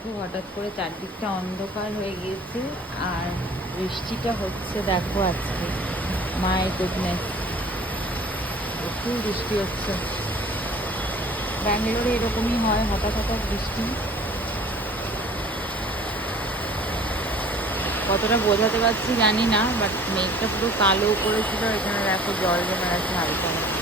দেখো হঠাৎ করে চারদিকটা অন্ধকার হয়ে গিয়েছে আর বৃষ্টিটা হচ্ছে দেখো আজকে। মাই গুডনেস, প্রচুর বৃষ্টি হচ্ছে। ব্যাঙ্গালোরে এরকমই হয়, হঠাৎ হঠাৎ বৃষ্টি। কতটা বোঝাতে পারছি জানি না, বাট মেঘটা পুরো কালো করেছিল। এখানে দেখো জল জমে গেছে হালকা হালকা।